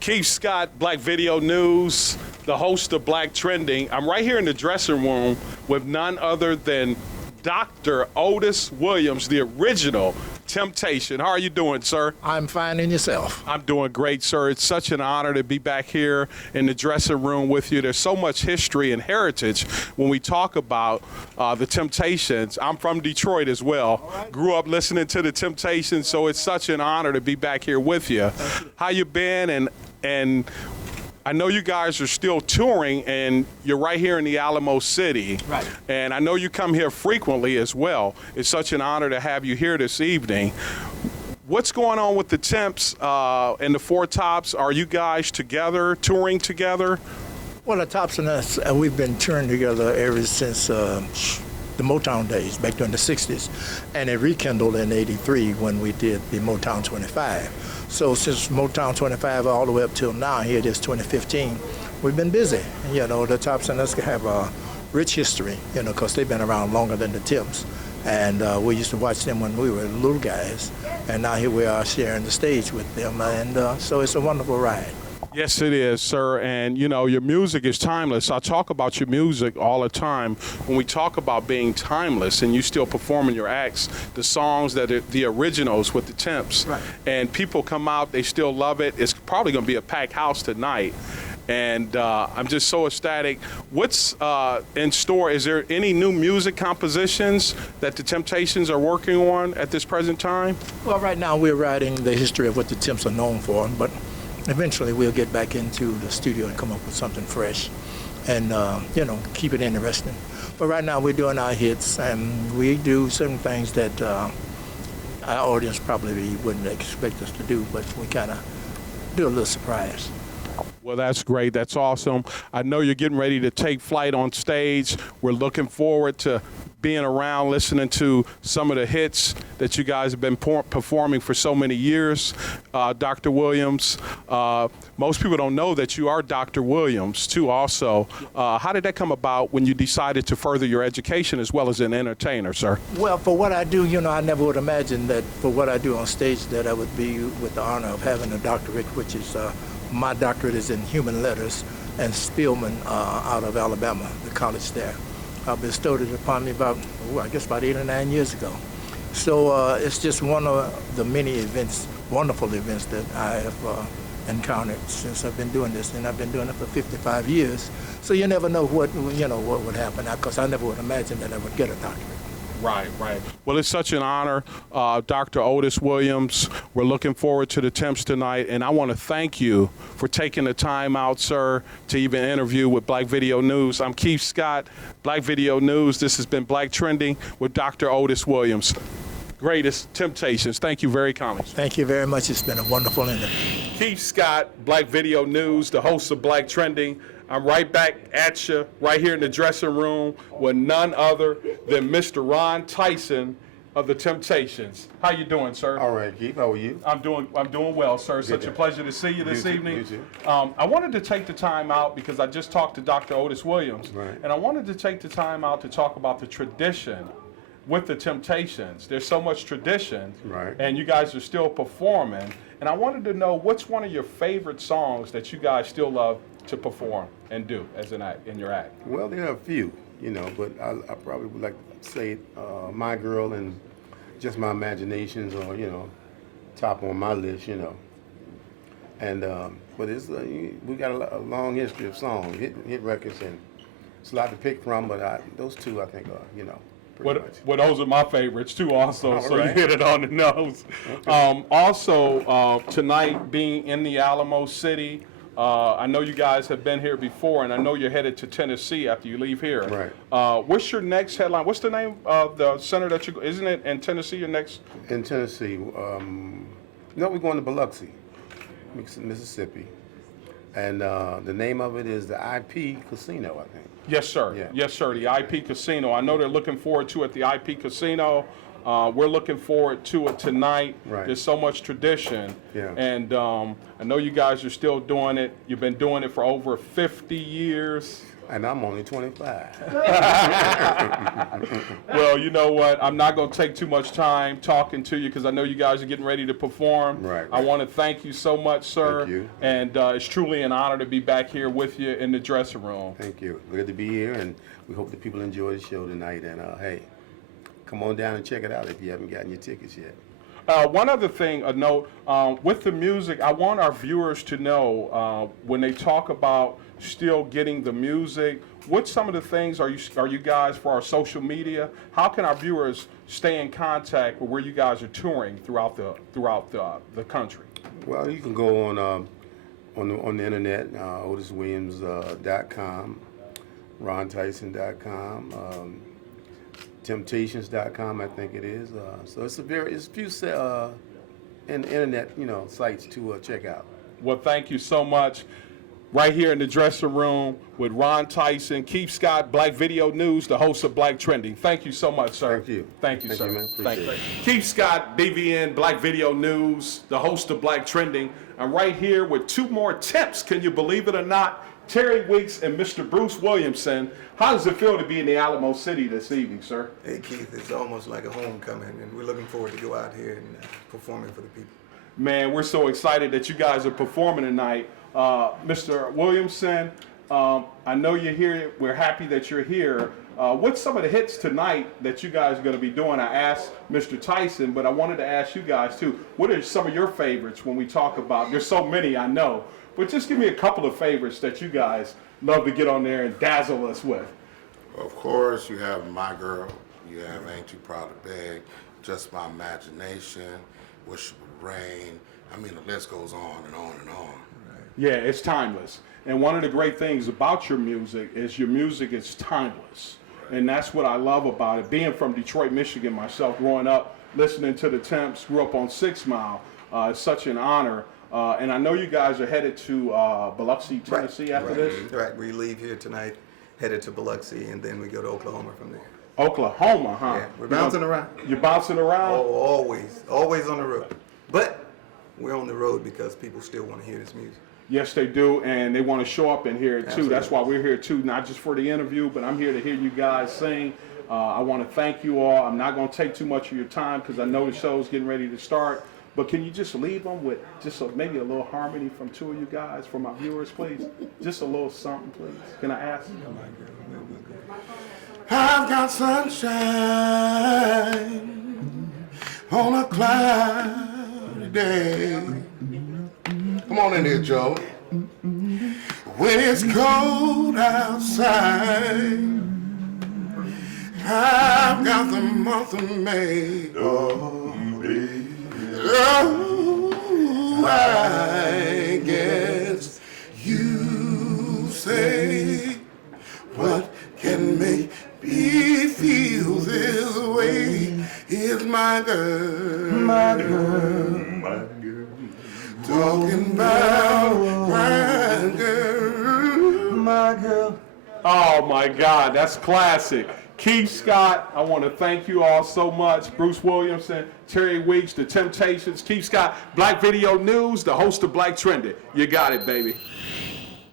Keith Scott, Black Video News, the host of Black Trending. I'm right here in the dressing room with none other than Dr. Otis Williams, the original Temptation. How are you doing, sir? I'm fine, and yourself? I'm doing great, sir. It's such an honor to be back here in the dressing room with you. There's so much history and heritage when we talk about the Temptations. I'm from Detroit as well. Right. Grew up listening to the Temptations, so it's such an honor to be back here with you. How you been? And I know you guys are still touring, and you're right here in the Alamo City. Right. And I know you come here frequently as well. It's such an honor to have you here this evening. What's going on with the Temps and the Four Tops? Are you guys together, touring together? Well, the Tops and us, we've been touring together ever since the Motown days, back during the 60s. And it rekindled in '83 when we did the Motown 25. So since Motown 25 all the way up till now, here it is 2015, we've been busy. You know, the Tops and us have a rich history, you know, because they've been around longer than the Temps. And we used to watch them when we were little guys. And now here we are sharing the stage with them. And so it's a wonderful ride. Yes, it is, sir. And, you know, your music is timeless. I talk about your music all the time. When we talk about being timeless and you still performing your acts, the songs that are the originals with the Temps. Right. And people come out, they still love it. It's probably going to be a packed house tonight. And I'm just so ecstatic. What's in store? Is there any new music compositions that the Temptations are working on at this present time? Well, right now we're writing the history of what the Temps are known for, but eventually we'll get back into the studio and come up with something fresh and, you know, keep it interesting. But right now we're doing our hits, and we do certain things that our audience probably wouldn't expect us to do, but we kind of do a little surprise. Well, that's great. That's awesome. I know you're getting ready to take flight on stage. We're looking forward to being around, listening to some of the hits that you guys have been performing for so many years. Dr. Williams, most people don't know that you are Dr. Williams, too, also. How did that come about when you decided to further your education as well as an entertainer, sir? Well, for what I do, you know, I never would imagine that for what I do on stage that I would be with the honor of having a doctorate, which is my doctorate is in human letters and Spelman out of Alabama, the college there. Bestowed it upon me about 8 or 9 years ago. So it's just one of the many events, wonderful events that I have encountered since I've been doing this, and I've been doing it for 55 years. So you never know what would happen, because I never would imagine that I would get a doctorate. Right, right. Well, it's such an honor, Dr. Otis Williams. We're looking forward to the Temps tonight, and I want to thank you for taking the time out, sir, to even interview with Black Video News. I'm Keith Scott, Black Video News. This has been Black Trending with Dr. Otis Williams. Greatest Temptations. Thank you very kindly. Thank you very much. It's been a wonderful interview. Keith Scott, Black Video News, the host of Black Trending. I'm right back at you, right here in the dressing room with none other than Mr. Ron Tyson of the Temptations. How you doing, sir? All right, Keith. How are you? I'm doing well, sir. Such a pleasure to see you this evening. You too. I wanted to take the time out because I just talked to Dr. Otis Williams, right, and I wanted to take the time out to talk about the tradition with the Temptations. There's so much tradition, right, and you guys are still performing. And I wanted to know what's one of your favorite songs that you guys still love to perform and do as an act, in your act? Well, there are a few, you know, but I probably would like to say My Girl and Just My Imaginations, or, you know, top on my list, you know. And, but it's, we got a long history of songs, hit records, and it's a lot to pick from, but those two I think are, you know, well, those are my favorites too also, all so right. You hit it on the nose. Okay. Also, tonight being in the Alamo City, I know you guys have been here before, and I know you're headed to Tennessee after you leave here. Right. What's your next headline? What's the name of the center that isn't it in Tennessee, your next? In Tennessee, no, we're going to Biloxi, Mississippi. And the name of it is the IP Casino, I think. Yes, sir. Yeah. Yes, sir. The IP Casino. I know they're looking forward to it, the IP Casino. We're looking forward to it tonight. Right. There's so much tradition. Yeah. And I know you guys are still doing it. You've been doing it for over 50 years. And I'm only 25. Well, you know what? I'm not going to take too much time talking to you because I know you guys are getting ready to perform. Right. I want to thank you so much, sir. Thank you. And it's truly an honor to be back here with you in the dressing room. Thank you. Good to be here, and we hope that people enjoy the show tonight. And hey, come on down and check it out if you haven't gotten your tickets yet. One other thing, a note, with the music, I want our viewers to know when they talk about still getting the music, what some of the things are you guys for our social media? How can our viewers stay in contact with where you guys are touring throughout the country? Well, you can go on the internet, otiswilliams.com, rontyson.com, temptations.com, I think it is. So it's a few internet sites to check out. Well, thank you so much. Right here in the dressing room with Ron Tyson, Keith Scott, Black Video News, the host of Black Trending. Thank you so much, sir. Thank you. Thank you, sir. Man. Thank you. Appreciate it. Keith Scott, BVN, Black Video News, the host of Black Trending. I'm right here with two more temps, can you believe it or not? Terry Weeks and Mr. Bruce Williamson. How does it feel to be in the Alamo City this evening, sir? Hey Keith, it's almost like a homecoming, and we're looking forward to go out here and performing for the people. Man, we're so excited that you guys are performing tonight. Mr. Williamson, I know you're here. We're happy that you're here. What's some of the hits tonight that you guys are going to be doing? I asked Mr. Tyson, but I wanted to ask you guys too. What are some of your favorites when we talk about? There's so many, I know, but just give me a couple of favorites that you guys love to get on there and dazzle us with. Of course, you have My Girl, you have Ain't Too Proud to Beg, Just My Imagination, Wish It Would Rain. I mean, the list goes on and on and on. Yeah, it's timeless. And one of the great things about your music is timeless. And that's what I love about it. Being from Detroit, Michigan myself, growing up, listening to the Temps, grew up on 6 Mile, it's such an honor. And I know you guys are headed to Biloxi, Tennessee after this? Right, we leave here tonight, headed to Biloxi, and then we go to Oklahoma from there. Oklahoma, huh? Yeah, we're bouncing around. You're bouncing around? Oh, always on the road. But we're on the road because people still want to hear this music. Yes, they do, and they want to show up and hear it too. Absolutely. That's why we're here too, not just for the interview, but I'm here to hear you guys sing. I want to thank you all. I'm not going to take too much of your time because I know the show's getting ready to start. But can you just leave them with just maybe a little harmony from two of you guys, for my viewers, please? Just a little something, please. Can I ask? I've got sunshine on a cloudy day. Come on in here, Joe. When it's cold outside, I've got the month of May. Oh, I guess you say, what can make me feel this way is my girl. My girl. My girl. Talking about my girl. My girl. Oh my God, that's classic. Keith Scott, I want to thank you all so much. Bruce Williamson, Terry Weeks, The Temptations, Keith Scott, Black Video News, the host of Black Trending. You got it, baby.